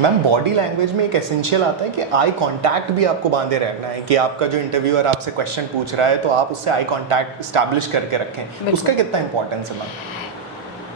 Ma'am body language में एक essential आता है कि आई कांटेक्ट भी आपको बांधे रहना है, कि आपका जो इंटरव्यूअर आपसे क्वेश्चन पूछ रहा है तो आप उससे आई कांटेक्ट स्टैब्लिश करके रखें, उसका कितना इंपॉर्टेंस है मैम?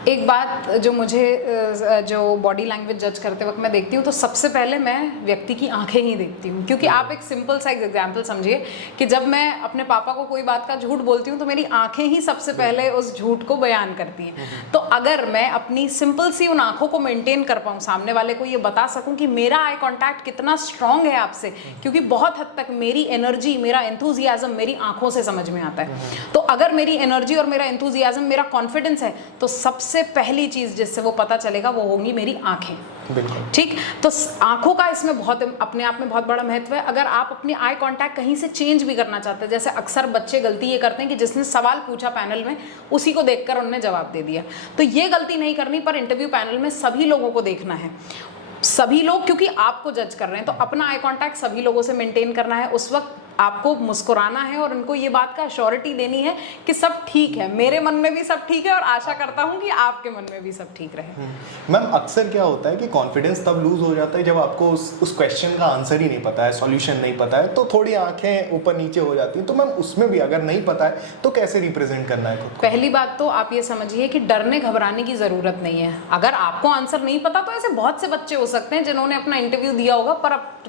एक बात जो मुझे जो बॉडी लैंग्वेज जज करते वक्त मैं देखती हूँ, तो सबसे पहले मैं व्यक्ति की आंखें ही देखती हूँ। क्योंकि आप एक सिंपल सा एग्जांपल समझिए कि जब मैं अपने पापा को कोई बात का झूठ बोलती हूँ तो मेरी आंखें ही सबसे पहले उस झूठ को बयान करती हैं। तो अगर मैं अपनी सिंपल सी उन आंखों को मेंटेन कर पाऊँ, सामने वाले को ये बता सकूँ कि मेरा आई कॉन्टैक्ट कितना स्ट्रांग है आपसे, क्योंकि बहुत हद तक मेरी एनर्जी, मेरा एंथुजियाज्म मेरी आंखों से समझ में आता है। तो अगर मेरी एनर्जी और मेरा एंथुजियाज्म, मेरा कॉन्फिडेंस है, तो सबसे पहली चीज जिससे वो पता चलेगा वो होंगी मेरी आंखें। ठीक, तो आंखों का इसमें बहुत अपने आप में बहुत बड़ा महत्व है। अगर आप अपनी आई कांटेक्ट कहीं से चेंज भी करना चाहते हैं, जैसे अक्सर बच्चे गलती ये करते हैं कि जिसने सवाल पूछा पैनल में उसी को देखकर उन्होंने जवाब दे दिया, तो ये गलती नहीं करनी, पर इंटरव्यू पैनल में सभी लोगों को देखना है, सभी लोग, क्योंकि आपको जज कर रहे हैं, तो अपना आई कांटेक्ट सभी लोगों से मेंटेन करना है। उस वक्त आपको मुस्कुराना है और उनको ये बात का अश्योरिटी देनी है कि सब ठीक है, मेरे मन में भी सब ठीक है और आशा करता हूं कि आपके मन में भी सब ठीक रहे। मैम अक्सर क्या होता है कि कॉन्फिडेंस तब लूज हो जाता है जब आपको उस क्वेश्चन का आंसर ही नहीं पता है, सॉल्यूशन नहीं पता है, तो थोड़ी आंखें ऊपर नीचे हो जाती हैं। तो मैम उसमें भी अगर नहीं पता है तो कैसे रिप्रेजेंट करना है खुद को? पहली बात तो आप ये समझिए कि डरने घबराने की जरूरत नहीं है। अगर आपको आंसर नहीं पता तो ऐसे बहुत से बच्चे हो सकते हैं जिन्होंने अपना इंटरव्यू दिया होगा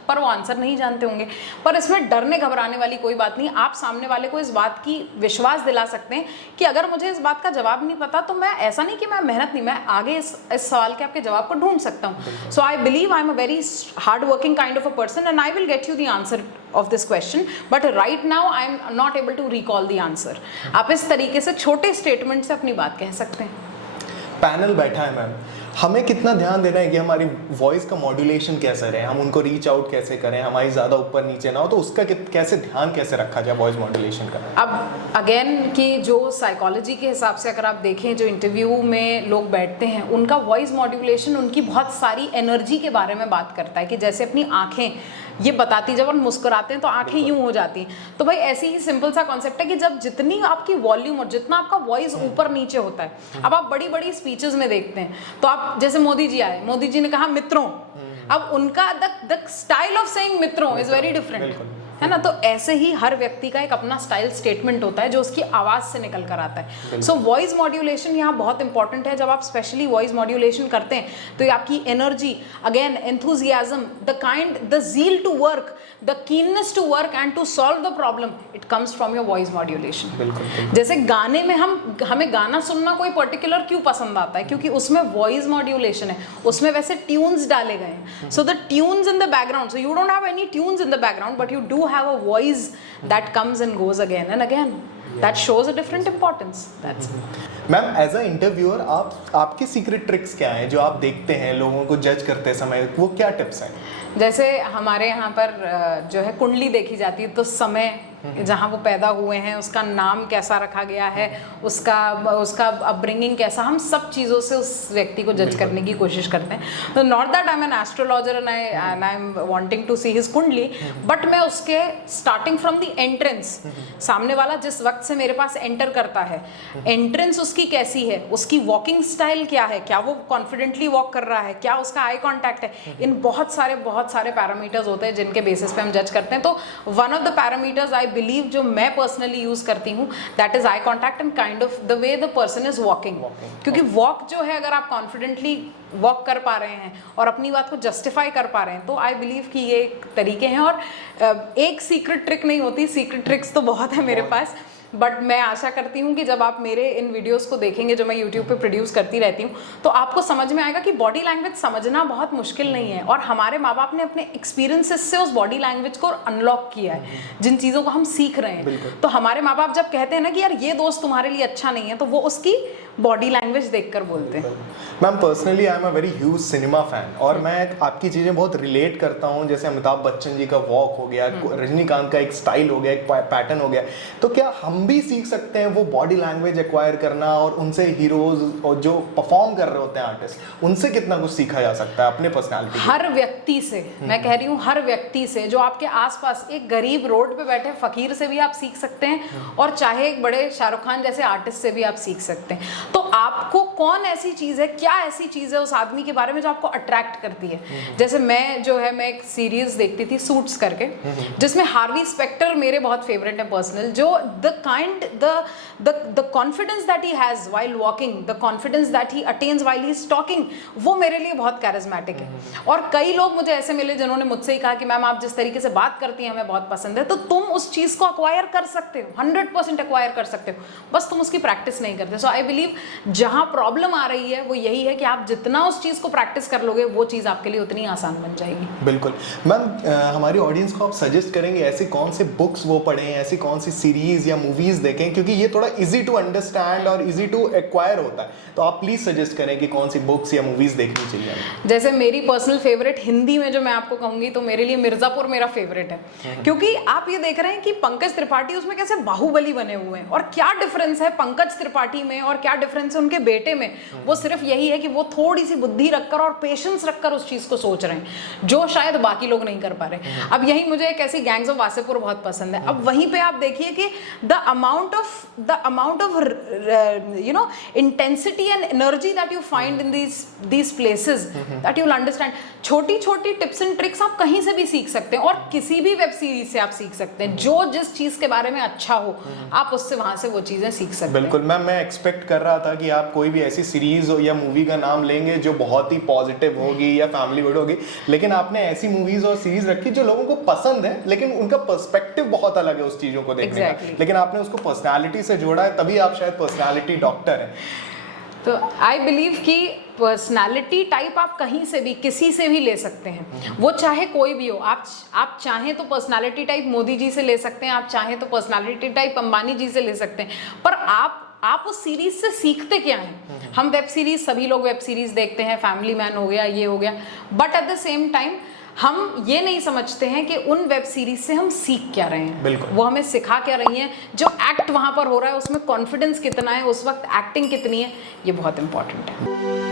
पर वो आंसर नहीं जानते होंगे, पर इसमें डरने घबराने वाली कोई बात नहीं। आप सामने वाले को इस बात की विश्वास दिला सकते हैं कि अगर मुझे इस बात का जवाब नहीं पता तो मैं, ऐसा नहीं कि मैं मेहनत नहीं, मैं आगे इस सवाल के आपके जवाब को ढूंढ सकता हूँ। So I believe I am a very hard working kind of a person and I will get you the answer of this question, but right now I am not able to recall the answer। आप इस तरीके से छोटे statement से अपनी बात कह सकते हैं। पैनल बैठा है मैम, हमें कितना ध्यान देना है कि हमारी वॉइस का मॉड्यूलेशन कैसा रहे, हम उनको रीच आउट कैसे करें, हमारी ज़्यादा ऊपर नीचे ना हो, तो उसका कैसे ध्यान कैसे रखा जाए वॉइस मॉड्यूलेशन का? अब अगेन कि जो साइकोलॉजी के हिसाब से अगर आप देखें, जो इंटरव्यू में लोग बैठते हैं उनका वॉइस मॉड्यूलेशन उनकी बहुत सारी एनर्जी के बारे में बात करता है। कि जैसे अपनी आंखें ये बताती, जब हम मुस्कुराते हैं तो आंखें यूं हो जाती हैं, तो भाई ऐसी ही सिंपल सा कॉन्सेप्ट है कि जब जितनी आपकी वॉल्यूम और जितना आपका वॉइस ऊपर नीचे होता है, अब आप बड़ी बड़ी स्पीचेस में देखते हैं तो आप, जैसे मोदी जी आए, मोदी जी ने कहा मित्रों, अब उनका द स्टाइल ऑफ सेइंग मित्रों इज वेरी डिफरेंट, है ना। तो ऐसे ही हर व्यक्ति का एक अपना स्टाइल स्टेटमेंट होता है जो उसकी आवाज से निकल कर आता है। सो वॉइस मॉड्यूलेशन यहाँ बहुत इंपॉर्टेंट है। जब आप स्पेशली वॉइस मॉड्यूलेशन करते हैं तो ये आपकी energy, again enthusiasm, the zeal to work, the keenness to work and to solve the problem, it comes from your voice modulation. जैसे गाने में हमें गाना सुनना कोई पर्टिकुलर क्यों पसंद आता है, क्योंकि उसमें वॉइस मॉड्यूलेशन है, उसमें वैसे ट्यून्स डाले गए हैं। So the tunes in the background, so you don't have any tunes in the background but you do have a voice that comes and goes again and again, that shows a different importance। That's ma'am as a interviewer आपके secret tricks क्या हैं जो आप देखते हैं लोगों को जज करते समय, वो क्या टिप्स हैं? जैसे हमारे यहाँ पर जो है कुंडली देखी जाती है, तो समय जहाँ वो पैदा हुए हैं, उसका नाम कैसा रखा गया है, उसका अपब्रिंगिंग कैसा, हम सब चीज़ों से उस व्यक्ति को जज करने की कोशिश करते हैं। तो not that I am an astrologer and I am wanting to see his kundli, but मैं उसके स्टार्टिंग फ्रॉम द एंट्रेंस, सामने वाला जिस वक्त से मेरे पास एंटर करता है, एंट्रेंस उसकी कैसी है, उसकी वॉकिंग स्टाइल क्या है, क्या वो कॉन्फिडेंटली वॉक कर रहा है, क्या उसका आई कॉन्टैक्ट है, इन बहुत सारे पैरामीटर्स होते हैं जिनके बेसिस पे हम जज करते हैं। तो one of the parameters I believe जो मैं पर्सनली यूज करती हूँ, that is eye contact and kind of the way the person is walking. क्योंकि वॉक जो है, अगर आप कॉन्फिडेंटली वॉक कर पा रहे हैं और अपनी बात को जस्टिफाई कर पा रहे हैं, तो आई बिलीव कि ये एक तरीके हैं। और एक सीक्रेट ट्रिक नहीं होती, सीक्रेट ट्रिक्स तो बहुत है मेरे पास, बट मैं आशा करती हूँ कि जब आप मेरे इन वीडियोस को देखेंगे जो मैं यूट्यूब पे प्रोड्यूस करती रहती हूँ, तो आपको समझ में आएगा कि बॉडी लैंग्वेज समझना बहुत मुश्किल नहीं है, और हमारे माँ बाप ने अपने एक्सपीरियंसेस से उस बॉडी लैंग्वेज को अनलॉक किया है, जिन चीज़ों को हम सीख रहे हैं। तो हमारे माँ बाप जब कहते हैं ना कि यार ये दोस्त तुम्हारे लिए अच्छा नहीं है, तो वो उसकी बॉडी लैंग्वेज देखकर बोलते हैं। Ma'am personally I am a very huge cinema fan, और मैं आपकी चीज़ें बहुत रिलेट करता हूँ। जैसे अमिताभ बच्चन जी का वॉक हो गया, रजनीकांत का एक स्टाइल हो गया, एक पैटर्न हो गया, तो क्या हम भी सीख सकते हैं वो बॉडी लैंग्वेज एक्वायर करना, और उनसे हीरोज और जो परफॉर्म कर रहे होते हैं आर्टिस्ट, उनसे कितना कुछ सीखा जा सकता है अपने पर्सनालिटी? हर व्यक्ति से, मैं कह रही हूँ हर व्यक्ति से, जो आपके आसपास एक गरीब रोड पे बैठे फकीर से भी आप सीख सकते हैं, और चाहे एक बड़े शाहरुख खान जैसे आर्टिस्ट से भी आप सीख सकते हैं। तो आपको कौन ऐसी चीज है, क्या ऐसी चीज है उस आदमी के बारे में जो आपको अट्रैक्ट करती है। जैसे मैं एक सीरीज देखती थी सूट्स करके, जिसमें हार्वी स्पेक्टर मेरे बहुत फेवरेट है पर्सनल, जो the confidence that he has while walking, the confidence that he attains while he is talking, वो मेरे लिए बहुत कैरिज्मेटिक है। और कई लोग मुझे ऐसे मिले जिन्होंने मुझसे ही कहा कि मैम आप जिस तरीके से बात करती हैं हमें बहुत पसंद है। तो तुम उस चीज को अक्वायर कर सकते हो, 100% अक्वायर कर सकते हो, बस तुम उसकी प्रैक्टिस नहीं करते। सो आई बिलीव जहां प्रॉब्लम आ रही है वो यही है कि आप जितना उस चीज को प्रैक्टिस कर लोगे वो चीज आपके लिए उतनी आसान बन जाएगी। बिल्कुल मैम, हमारी ऑडियंस को आप सजेस्ट करेंगे ऐसी कौन से बुक्स वो पढ़ें, ऐसी कौन सी सीरीज या मूवीज देखें, क्योंकि ये थोड़ा इजी टू अंडरस्टैंड और इजी टू एक्वायर होता है, तो आप प्लीज सजेस्ट करें कि कौन सी बुक्स या मूवीज देखनी चाहिए हमें। जैसे मेरी पर्सनल फेवरेट हिंदी में जो मैं आपको कहूंगी तो मेरे लिए मिर्जापुर मेरा फेवरेट है, क्योंकि आप ये देख रहे हैं कि पंकज त्रिपाठी उसमें कैसे बाहुबली बने हुए हैं, और क्या डिफरेंस है पंकज त्रिपाठी में और क्या डिफरेंस है उनके बेटे में। वो सिर्फ यही है कि वो थोड़ी सी बुद्धि रखकर और पेशेंस रखकर उस चीज को सोच रहे हैं जो शायद बाकी लोग नहीं कर पा रहे। अब यही मुझे एक ऐसी गैंग्स ऑफ वासेपुर बहुत पसंद है। अब वहीं पे आप देखिए कि the amount of you know intensity and energy that you find in these places that you will understand। छोटी छोटी टिप्स एंड ट्रिक्स आप कहीं से भी सीख सकते हैं, और किसी भी वेब सीरीज से आप सीख सकते हैं। जो जिस चीज के बारे में अच्छा हो आप उससे वहां से वो चीजें सीख सकते हैं। बिल्कुल मैम, मैं एक्सपेक्ट कर रहा था कि आप कोई भी ऐसी सीरीज हो या मूवी का नाम लेंगे जो बहुत ही पॉजिटिव होगी या फैमिली वुड होगी, लेकिन आपने ऐसी मूवीज और सीरीज रखी जो लोगों को पसंद है लेकिन उनका पर्सपेक्टिव बहुत अलग है उस चीजों को देखने का, लेकिन आपने उसको पर्सनालिटी से जोड़ा है, तभी आप शायद पर्सनालिटी डॉक्टर हैं। तो आई बिलीव कि पर्सनालिटी टाइप आप कहीं से भी किसी से भी ले सकते हैं, वो चाहे कोई भी हो। आप चाहें तो पर्सनालिटी टाइप मोदी जी से ले सकते हैं, आप चाहें तो पर्सनालिटी टाइप अंबानी जी से ले सकते हैं, पर आप उस सीरीज से सीखते क्या हैं। हम वेब सीरीज, सभी लोग वेब सीरीज देखते हैं, फैमिली मैन हो गया, ये हो गया, but at the same time हम ये नहीं समझते हैं कि उन वेब सीरीज से हम सीख क्या रहे हैं। बिल्कुल। वो हमें सिखा क्या रही हैं, जो एक्ट वहां पर हो रहा है उसमें कॉन्फिडेंस कितना है, उस वक्त एक्टिंग कितनी है, ये बहुत इंपॉर्टेंट है।